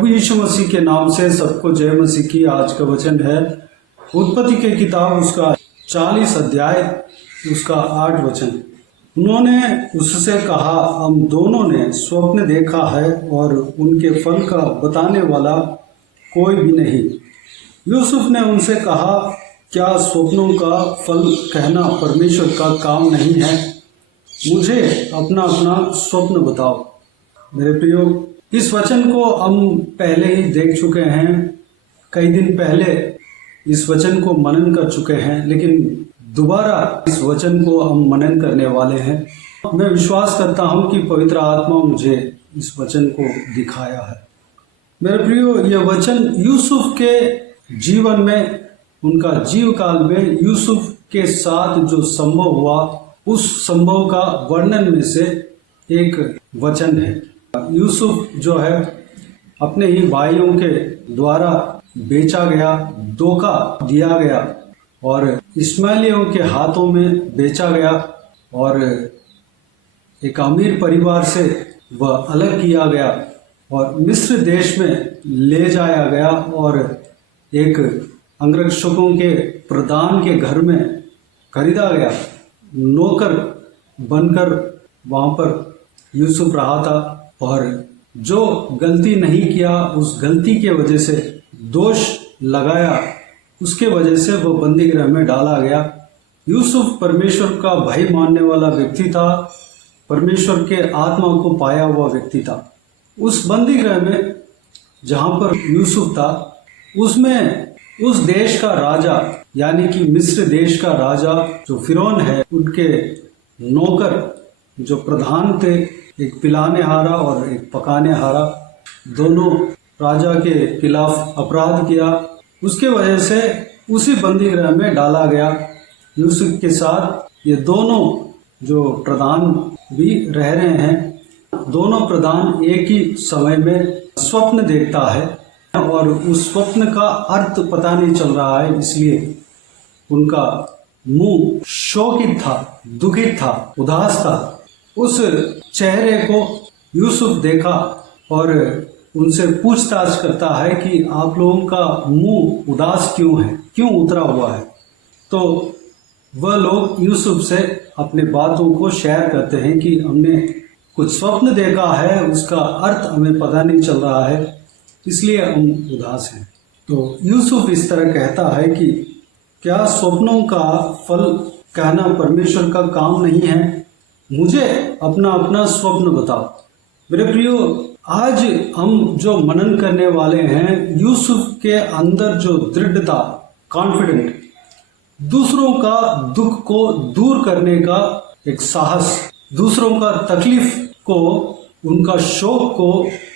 प्रभु यीशु मसीह के नाम से सबको जय मसीह की। आज का वचन है उत्पत्ति के किताब उसका 40 अध्याय उसका 8 वचन। उन्होंने उससे कहा, हम दोनों ने स्वप्न देखा है और उनके फल का बताने वाला कोई भी नहीं। यूसुफ ने उनसे कहा, क्या स्वप्नों का फल कहना परमेश्वर का काम नहीं है? मुझे अपना अपना स्वप्न बताओ। मेरे प्रियो, इस वचन को हम पहले ही देख चुके हैं, कई दिन पहले इस वचन को मनन कर चुके हैं, लेकिन दोबारा इस वचन को हम मनन करने वाले हैं। मैं विश्वास करता हूं कि पवित्र आत्मा मुझे इस वचन को दिखाया है। मेरे प्रियो, यह वचन यूसुफ के जीवन में, उनका जीव काल में यूसुफ के साथ जो संभव हुआ, उस संभव का वर्णन में से एक वचन है। यूसुफ जो है अपने ही भाइयों के द्वारा बेचा गया, धोखा दिया गया और इस्माइलियों के हाथों में बेचा गया और एक अमीर परिवार से वह अलग किया गया और मिस्र देश में ले जाया गया और एक अंगरक्षकों के प्रधान के घर में खरीदा गया। नौकर बनकर वहाँ पर यूसुफ रहा था और जो गलती नहीं किया, उस गलती के वजह से दोष लगाया, उसके वजह से वह बंदी गृह में डाला गया। यूसुफ परमेश्वर का भय मानने वाला व्यक्ति था, परमेश्वर के आत्मा को पाया हुआ व्यक्ति था। उस बंदी गृह में जहाँ पर यूसुफ था, उसमें उस देश का राजा यानी कि मिस्र देश का राजा जो फिरौन है, उनके नौकर जो प्रधान थे, एक पिलाने हारा और एक पकाने हारा, दोनों राजा के खिलाफ अपराध किया। उसके वजह से उसी बंदी गृह में डाला गया। यूसुफ के साथ ये दोनों जो प्रधान भी रह रहे हैं, दोनों प्रधान एक ही समय में स्वप्न देखता है और उस स्वप्न का अर्थ पता नहीं चल रहा है, इसलिए उनका मुंह शोकित था, दुखित था, उदास था। उस चेहरे को यूसुफ देखा और उनसे पूछताछ करता है कि आप लोगों का मुंह उदास क्यों है, क्यों उतरा हुआ है? तो वह लोग यूसुफ से अपने बातों को शेयर करते हैं कि हमने कुछ स्वप्न देखा है, उसका अर्थ हमें पता नहीं चल रहा है, इसलिए हम उदास हैं। तो यूसुफ इस तरह कहता है कि क्या स्वप्नों का फल कहना परमेश्वर का काम नहीं है? मुझे अपना अपना स्वप्न बताओ। मेरे प्रियो, आज हम जो मनन करने वाले हैं, यूसुफ के अंदर जो दृढ़ता, कॉन्फिडेंट, दूसरों का दुख को दूर करने का एक साहस, दूसरों का तकलीफ को, उनका शोक को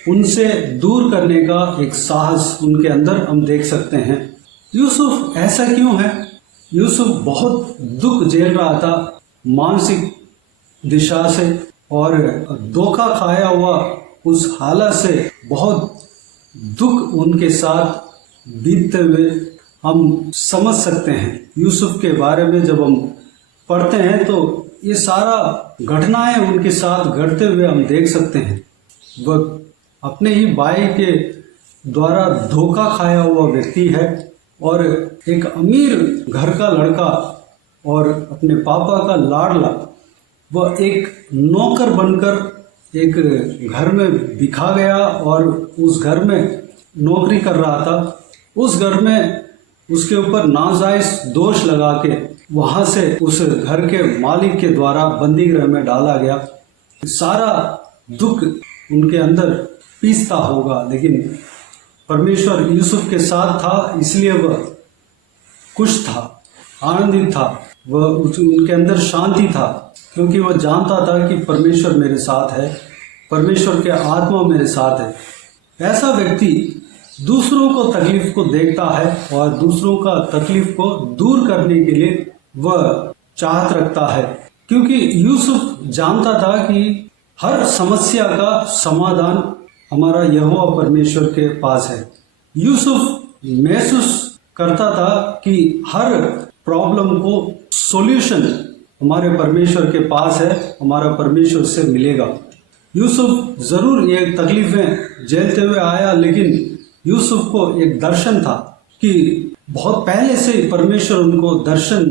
उनसे दूर करने का एक साहस उनके अंदर हम देख सकते हैं। यूसुफ ऐसा क्यों है? यूसुफ बहुत दुख झेल रहा था, मानसिक दिशा से, और धोखा खाया हुआ उस हालत से बहुत दुख उनके साथ बीतते हुए हम समझ सकते हैं। यूसुफ के बारे में जब हम पढ़ते हैं तो ये सारा घटनाएं उनके साथ घटते हुए हम देख सकते हैं। वह अपने ही भाई के द्वारा धोखा खाया हुआ व्यक्ति है और एक अमीर घर का लड़का और अपने पापा का लाडला, वह एक नौकर बनकर एक घर में बिखा गया और उस घर में नौकरी कर रहा था। उस घर में उसके ऊपर नाजायज दोष लगा के वहां से उस घर के मालिक के द्वारा बंदी गृह में डाला गया। सारा दुख उनके अंदर पीसता होगा, लेकिन परमेश्वर यूसुफ के साथ था, इसलिए वह खुश था, आनंदित था, वह उनके अंदर शांति था, क्योंकि वह जानता था कि परमेश्वर मेरे साथ है, परमेश्वर के आत्मा मेरे साथ है। ऐसा व्यक्ति दूसरों को तकलीफ को देखता है और दूसरों का तकलीफ को दूर करने के लिए वह चाहत रखता है, क्योंकि यूसुफ जानता था कि हर समस्या का समाधान हमारा यहोवा परमेश्वर के पास है। यूसुफ महसूस करता था कि हर प्रॉब्लम को सॉल्यूशन हमारे परमेश्वर के पास है, हमारा परमेश्वर से मिलेगा। यूसुफ जरूर ये तकलीफें झेलते हुए आया, लेकिन यूसुफ को एक दर्शन था कि बहुत पहले से ही परमेश्वर उनको दर्शन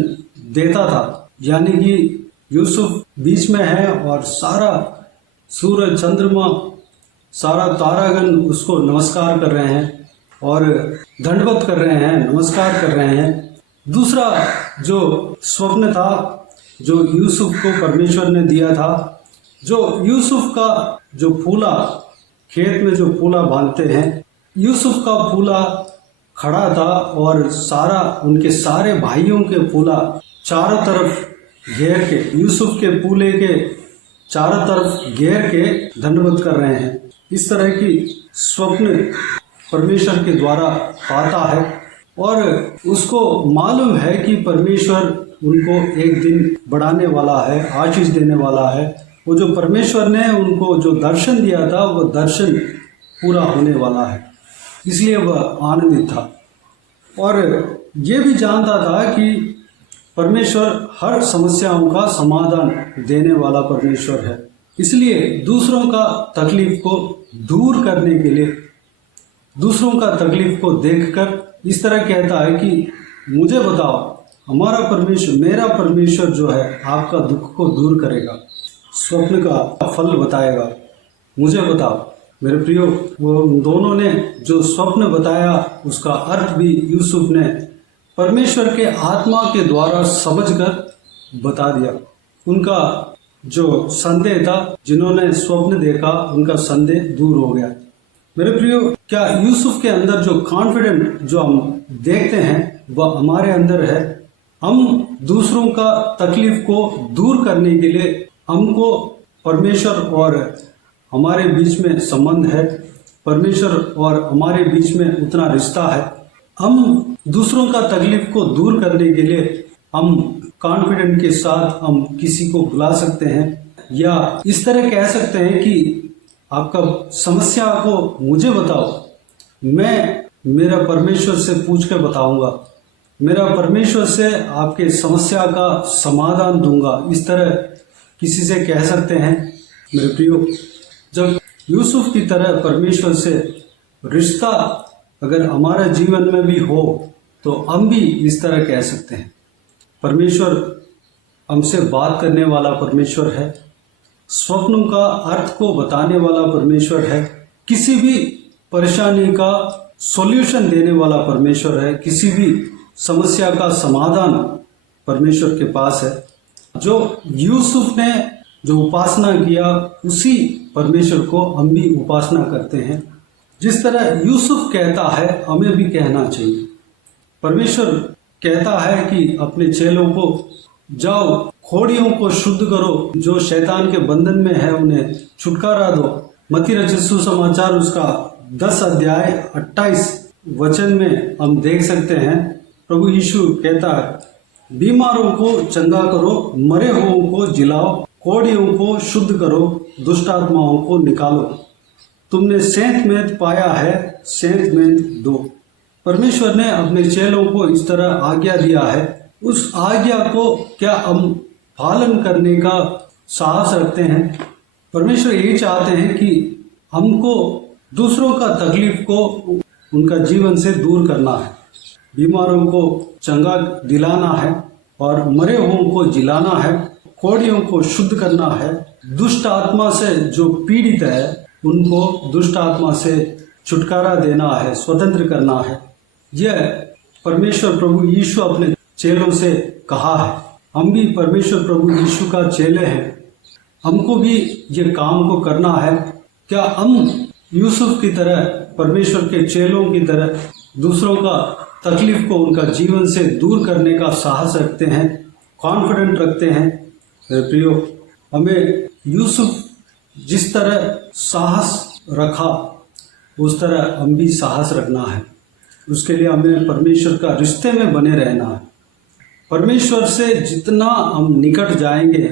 देता था। यानी कि यूसुफ बीच में है और सारा सूरज चंद्रमा सारा तारागण उसको नमस्कार कर रहे हैं और दंडवत कर रहे हैं, नमस्कार कर रहे हैं। दूसरा जो स्वप्न था जो यूसुफ को परमेश्वर ने दिया था, जो यूसुफ का जो फूला, खेत में जो फूला बांधते हैं, यूसुफ का फूला खड़ा था और सारा उनके सारे भाइयों के फूला चारों तरफ घेर के, यूसुफ के फूले के चारों तरफ घेर के दंडवत कर रहे हैं। इस तरह की स्वप्न परमेश्वर के द्वारा पाता है और उसको मालूम है कि परमेश्वर उनको एक दिन बढ़ाने वाला है, आशीष देने वाला है। वो जो परमेश्वर ने उनको जो दर्शन दिया था वो दर्शन पूरा होने वाला है, इसलिए वह आनंदित था और ये भी जानता था कि परमेश्वर हर समस्याओं का समाधान देने वाला परमेश्वर है। इसलिए दूसरों का तकलीफ को दूर करने के लिए, दूसरों का तकलीफ को देखकर इस तरह कहता है कि मुझे बताओ, हमारा परमेश्वर, मेरा परमेश्वर जो है आपका दुख को दूर करेगा, स्वप्न का फल बताएगा। मुझे बताओ मेरे प्रियो, वो दोनों ने जो स्वप्न बताया उसका अर्थ भी यूसुफ ने परमेश्वर के आत्मा के द्वारा समझकर बता दिया। उनका जो संदेह था, जिन्होंने स्वप्न देखा, उनका संदेह दूर हो गया। मेरे प्रियो, क्या यूसुफ के अंदर जो कॉन्फिडेंट जो हम देखते हैं वह हमारे अंदर है? हम दूसरों का तकलीफ को दूर करने के लिए, हमको परमेश्वर और हमारे बीच में संबंध है, परमेश्वर और हमारे बीच में उतना रिश्ता है। हम दूसरों का तकलीफ को दूर करने के लिए हम कॉन्फिडेंट के साथ हम किसी को बुला सकते हैं, या इस तरह कह सकते हैं कि आपका समस्या को मुझे बताओ, मैं मेरा परमेश्वर से पूछ कर बताऊंगा, मेरा परमेश्वर से आपके समस्या का समाधान दूंगा। इस तरह किसी से कह सकते हैं। मेरे प्रियो, जब यूसुफ की तरह परमेश्वर से रिश्ता अगर हमारे जीवन में भी हो तो हम भी इस तरह कह सकते हैं। परमेश्वर हमसे बात करने वाला परमेश्वर है, स्वप्नों का अर्थ को बताने वाला परमेश्वर है, किसी भी परेशानी का सॉल्यूशन देने वाला परमेश्वर है, किसी भी समस्या का समाधान परमेश्वर के पास है। जो यूसुफ ने जो उपासना किया, उसी परमेश्वर को हम भी उपासना करते हैं। जिस तरह यूसुफ कहता है हमें भी कहना चाहिए। परमेश्वर कहता है कि अपने चेलों को, जाओ खोड़ियों को शुद्ध करो, जो शैतान के बंधन में है उन्हें छुटकारा दो। मत्ती रचित सुसमाचार उसका 10 अध्याय 28 वचन में हम देख सकते हैं, प्रभु यीशु कहता है, बीमारों को चंगा करो, मरे हुओं को जिलाओ, कोढ़ियों को शुद्ध करो, दुष्ट आत्माओं को निकालो। तुमने सेंत मेंत पाया है, सेंत मेंत दो। परमेश्वर ने अपने चेलों को इस तरह आज्ञा दिया है। उस आज्ञा को क्या हम पालन करने का साहस रखते हैं? परमेश्वर यही चाहते हैं कि हमको दूसरों का तकलीफ को उनका जीवन से दूर करना है, बीमारों को चंगा दिलाना है और मरे हुओं को जिलाना है, कोढ़ियों को शुद्ध करना है, दुष्ट आत्मा से जो पीड़ित है उनको दुष्ट आत्मा से छुटकारा देना है, स्वतंत्र करना है। यह परमेश्वर प्रभु यीशु अपने चेलों से कहा है। हम भी परमेश्वर प्रभु यीशु का चेले हैं, हमको भी ये काम को करना है। क्या हम यूसुफ की तरह, परमेश्वर के चेलों की तरह दूसरों का तकलीफ को उनका जीवन से दूर करने का साहस रखते हैं, कॉन्फिडेंट रखते हैं? प्रियो, हमें यूसुफ जिस तरह साहस रखा उस तरह हम भी साहस रखना है। उसके लिए हमें परमेश्वर का रिश्ते में बने रहना है। परमेश्वर से जितना हम निकट जाएंगे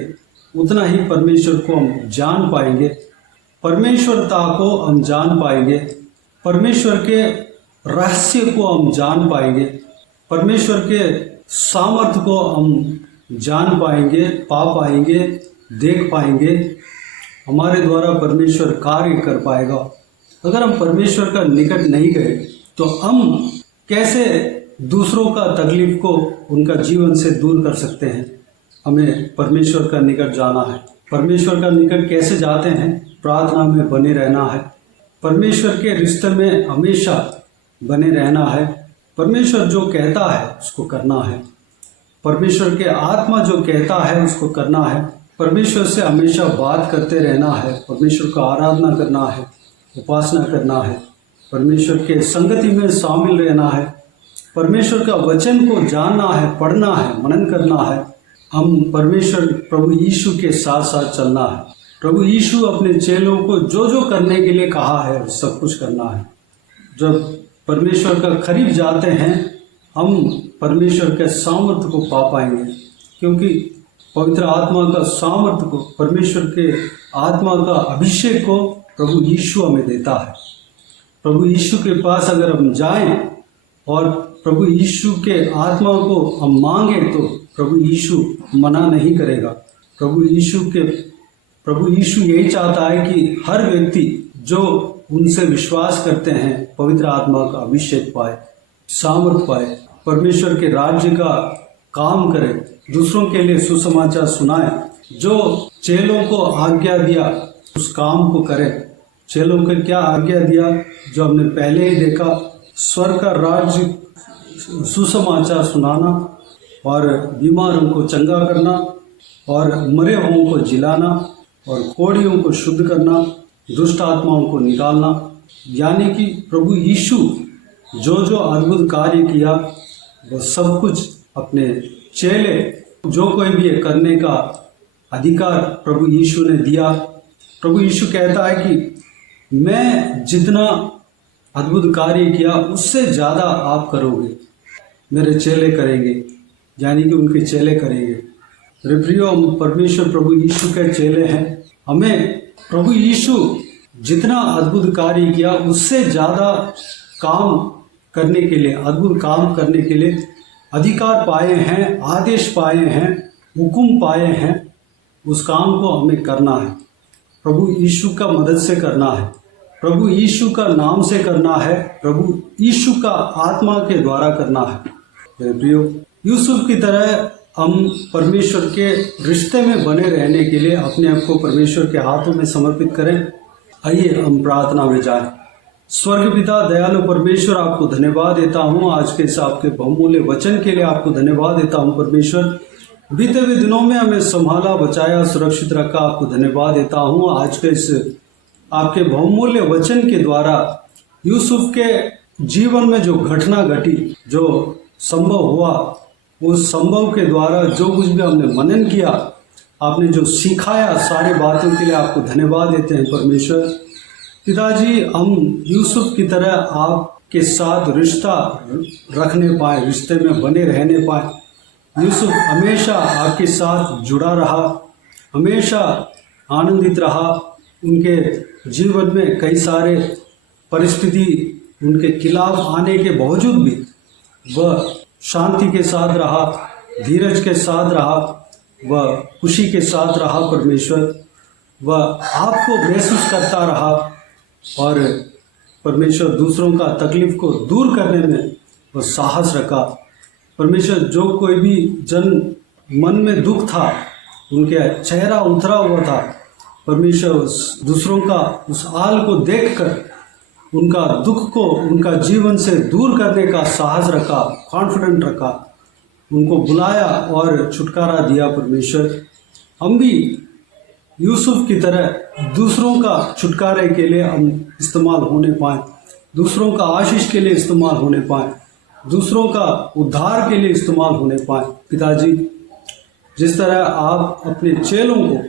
उतना ही परमेश्वर को हम जान पाएंगे, परमेश्वरता को हम जान पाएंगे, परमेश्वर के रहस्य को हम जान पाएंगे, परमेश्वर के सामर्थ्य को हम जान पाएंगे, पा पाएंगे, देख पाएंगे। हमारे द्वारा परमेश्वर कार्य कर पाएगा। अगर हम परमेश्वर का निकट नहीं गए तो हम कैसे दूसरों का तकलीफ को उनका जीवन से दूर कर सकते हैं। हमें परमेश्वर का निकट जाना है। परमेश्वर का निकट कैसे जाते हैं? प्रार्थना में बने रहना है, परमेश्वर के रिश्ते में हमेशा बने रहना है, परमेश्वर जो कहता है उसको करना है, परमेश्वर के आत्मा जो कहता है उसको करना है, परमेश्वर से हमेशा बात करते रहना है, परमेश्वर का आराधना करना है, उपासना करना है, परमेश्वर के संगति में शामिल रहना है, परमेश्वर का वचन को जानना है, पढ़ना है, मनन करना है। हम परमेश्वर प्रभु यीशु के साथ साथ चलना है। प्रभु यीशु अपने चेलों को जो जो करने के लिए कहा है सब कुछ करना है। जब परमेश्वर का करीब जाते हैं हम परमेश्वर के सामर्थ्य को पा पाएंगे, क्योंकि पवित्र आत्मा का सामर्थ्य को, परमेश्वर के आत्मा का अभिषेक को प्रभु यीशु हमें देता है। प्रभु यीशु के पास अगर हम जाएं और प्रभु यीशु के आत्मा को हम मांगे तो प्रभु यीशु मना नहीं करेगा। प्रभु यीशु यही चाहता है कि हर व्यक्ति जो उनसे विश्वास करते हैं पवित्र आत्मा का अभिषेक पाए, सामर्थ पाए, परमेश्वर के राज्य का काम करे, दूसरों के लिए सुसमाचार सुनाए, जो चेलों को आज्ञा दिया उस काम को करे। चेलों को क्या आज्ञा दिया? जो हमने पहले ही देखा, स्वर्ग का राज्य सुसमाचार सुनाना और बीमारों को चंगा करना और मरे हुओं को जिलाना और कोढ़ियों को शुद्ध करना, दुष्ट आत्माओं को निकालना। यानी कि प्रभु यीशु जो जो अद्भुत कार्य किया वो सब कुछ अपने चेले जो कोई भी करने का अधिकार प्रभु यीशु ने दिया। प्रभु यीशु कहता है कि मैं जितना अद्भुत कार्य किया उससे ज़्यादा आप करोगे, मेरे चेले करेंगे, यानी कि उनके चेले करेंगे। मेरे प्रियो, हम परमेश्वर प्रभु यीशु के चेले हैं। हमें प्रभु यीशु जितना अद्भुत कार्य किया उससे ज़्यादा काम करने के लिए, अद्भुत काम करने के लिए अधिकार पाए हैं, आदेश पाए हैं, हुक्म पाए हैं। उस काम को हमें करना है, प्रभु यीशु का मदद से करना है, प्रभु यीशु का नाम से करना है, प्रभु यीशु का आत्मा के द्वारा करना है। मेरे प्रियो, यूसुफ की तरह हम परमेश्वर के रिश्ते में बने रहने के लिए अपने आप को परमेश्वर के हाथों में समर्पित करें। आइए हम प्रार्थना में जाएं। स्वर्ग पिता दयालु परमेश्वर, आपको धन्यवाद देता हूँ आज के इस आपके बहुमूल्य वचन के लिए। आपको धन्यवाद देता हूँ परमेश्वर, बीते हुए दिनों में हमें संभाला, बचाया, सुरक्षित रखा। आपको धन्यवाद देता हूँ आज के इस आपके बहुमूल्य वचन के द्वारा यूसुफ के जीवन में जो घटना घटी, जो संभव हुआ, उस संभव के द्वारा जो कुछ भी हमने मनन किया, आपने जो सिखाया, सारी बातों के लिए आपको धन्यवाद देते हैं परमेश्वर। पिताजी, हम यूसुफ की तरह आपके साथ रिश्ता रखने पाए, रिश्ते में बने रहने पाए। यूसुफ हमेशा आपके साथ जुड़ा रहा, हमेशा आनंदित रहा। उनके जीवन में कई सारे परिस्थिति उनके खिलाफ आने के बावजूद भी वह शांति के साथ रहा, धीरज के साथ रहा, वह खुशी के साथ रहा। परमेश्वर, वह आपको महसूस करता रहा और परमेश्वर दूसरों का तकलीफ को दूर करने में वह साहस रखा। परमेश्वर, जो कोई भी जन मन में दुख था, उनके चेहरा उतरा हुआ था, परमेश्वर दूसरों का उस हाल को देखकर उनका दुख को उनका जीवन से दूर करने का साहस रखा, कॉन्फिडेंट रखा, उनको बुलाया और छुटकारा दिया। परमेश्वर, हम भी यूसुफ की तरह दूसरों का छुटकारे के लिए हम इस्तेमाल होने पाएँ, दूसरों का आशीष के लिए इस्तेमाल होने पाएँ, दूसरों का उद्धार के लिए इस्तेमाल होने पाएँ। पिताजी, जिस तरह आप अपने चेलों को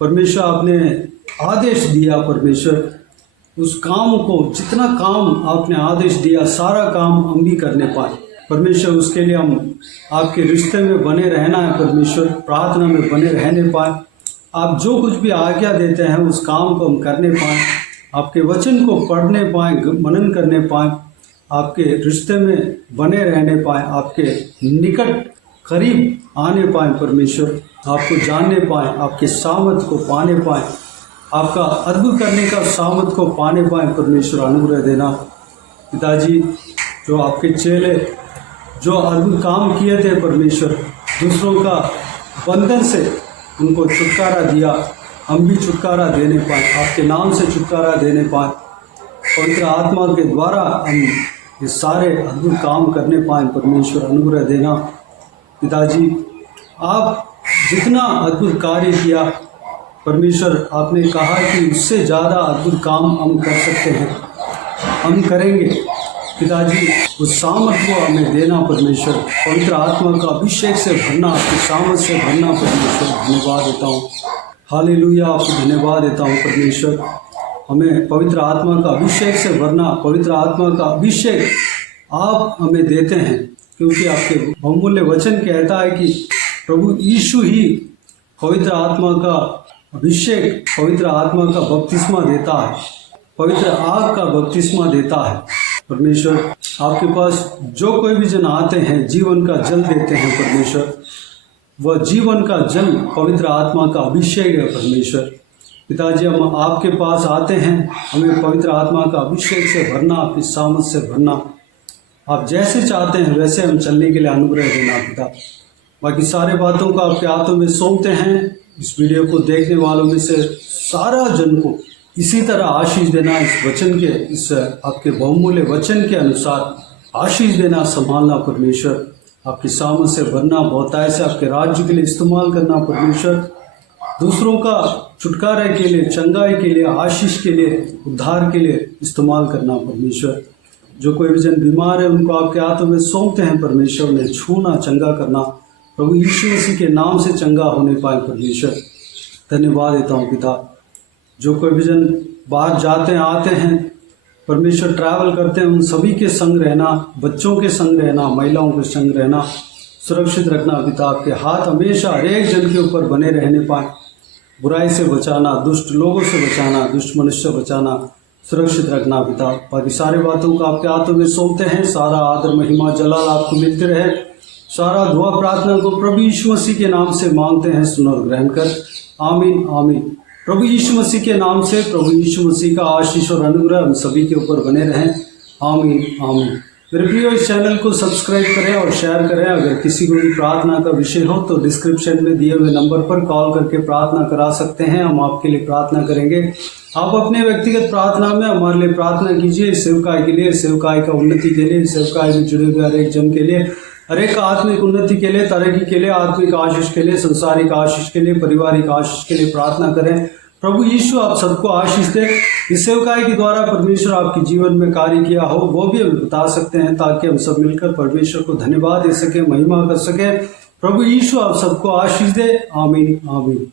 परमेश्वर आपने आदेश दिया, परमेश्वर उस काम को, जितना काम आपने आदेश दिया, सारा काम हम भी करने पाए। परमेश्वर, उसके लिए हम आपके रिश्ते में बने रहना है। परमेश्वर, प्रार्थना में बने रहने पाए। आप जो कुछ भी आज्ञा देते हैं उस काम को हम करने पाएँ, आपके वचन को पढ़ने पाएँ, मनन करने पाएँ, आपके रिश्ते में बने रहने पाएँ, आपके निकट करीब आने पाएँ। परमेश्वर, आपको जानने पाएँ, आपके सामर्थ को पाने पाएँ। आपका अद्भुत करने का सामर्थ को पाने पाए परमेश्वर अनुग्रह देना। पिताजी, जो आपके चेले जो अद्भुत काम किए थे परमेश्वर, दूसरों का बंधन से उनको छुटकारा दिया, हम भी छुटकारा देने पाए, आपके नाम से छुटकारा देने पाए। पवित्र आत्मा के द्वारा हम ये सारे अद्भुत काम करने पाए, परमेश्वर अनुग्रह देना। पिताजी, आप जितना अद्भुत कार्य किया परमेश्वर, आपने कहा कि उससे ज़्यादा अद्भुत काम हम कर सकते हैं, हम करेंगे। पिताजी, उस सामर्थ को हमें देना परमेश्वर, पवित्र आत्मा का अभिषेक से भरना, आपकी सामर्थ से भरना परमेश्वर। धन्यवाद देता हूँ, हालेलुया, आपको धन्यवाद देता हूँ परमेश्वर। हमें पवित्र आत्मा का अभिषेक से भरना, पवित्र आत्मा का अभिषेक आप हमें देते हैं, क्योंकि आपके बहुमूल्य वचन कहता है कि प्रभु यीशु ही पवित्र आत्मा का अभिषेक, पवित्र आत्मा का बपतिस्मा देता है, पवित्र आग का बपतिस्मा देता है। परमेश्वर, आपके पास जो कोई भी जन आते हैं जीवन का जल देते हैं परमेश्वर, वह जीवन का जल पवित्र आत्मा का अभिषेक है परमेश्वर। पिताजी, हम आपके पास आते हैं, हमें पवित्र आत्मा का अभिषेक से भरना, आपकी सामर्थ से भरना, आप जैसे चाहते हैं वैसे हम चलने के लिए अनुग्रह देना पिता। बाकी सारे बातों को आपके हाथों में सौंपते हैं। इस वीडियो को देखने वालों में से सारा जन को इसी तरह आशीष देना, इस वचन के, इस आपके बहुमूल्य वचन के अनुसार आशीष देना, संभालना परमेश्वर, आपकी सामर्थ से भरना, बहुतायत से आपके राज्य के लिए इस्तेमाल करना परमेश्वर, दूसरों का छुटकारे के लिए, चंगाई के लिए, आशीष के लिए, उद्धार के लिए इस्तेमाल करना परमेश्वर। जो कोई भी जन बीमार है उनको आपके हाथों में सौंपते हैं परमेश्वर, उन्हें छूना, चंगा करना, प्रभु यीशु मसीह के नाम से चंगा होने पाए परमेश्वर। धन्यवाद देता हूँ पिता। जो कोई भी जन बाहर जाते हैं, आते हैं परमेश्वर, ट्रैवल करते हैं, उन सभी के संग रहना, बच्चों के संग रहना, महिलाओं के संग रहना, सुरक्षित रखना पिता। आपके हाथ हमेशा हर एक जन के ऊपर बने रहने पाए, बुराई से बचाना, दुष्ट लोगों से बचाना, दुष्ट मनुष्य से बचाना, सुरक्षित रखना पिता। बाकी सारे बातों को आपके हाथों में सौंपते हैं। सारा आदर, महिमा, जलाल आपको मिलते रहे। सारा दुआ प्रार्थना को प्रभु यीशु मसीह के नाम से मांगते हैं, सुन और ग्रहण कर। आमीन आमीन। प्रभु यीशु मसीह के नाम से प्रभु यीशु मसीह का आशीष और अनुग्रह हम सभी के ऊपर बने रहें। आमीन आमीन। मेरे प्रियो, इस चैनल को सब्सक्राइब करें और शेयर करें। अगर किसी को भी प्रार्थना का विषय हो तो डिस्क्रिप्शन में दिए हुए नंबर पर कॉल करके प्रार्थना करा सकते हैं, हम आपके लिए प्रार्थना करेंगे। आप अपने व्यक्तिगत प्रार्थना में हमारे लिए प्रार्थना कीजिए, सेवकाई के लिए, सेवकाई का उन्नति के लिए, सेवकाई में जुड़े हुए हर एक जन के लिए, हर एक आत्मिक उन्नति के लिए, तरक्की के लिए, आत्मिक आशीष के लिए, संसारिक आशीष के लिए, पारिवारिक आशीष के लिए प्रार्थना करें। प्रभु यीशु आप सबको आशीष दे। इस सेवकाई के द्वारा परमेश्वर आपके जीवन में कार्य किया हो वो भी हम बता सकते हैं, ताकि हम सब मिलकर परमेश्वर को धन्यवाद दे सके, महिमा कर सके। प्रभु यीशु आप सबको आशीष दे। आमीन आमीन।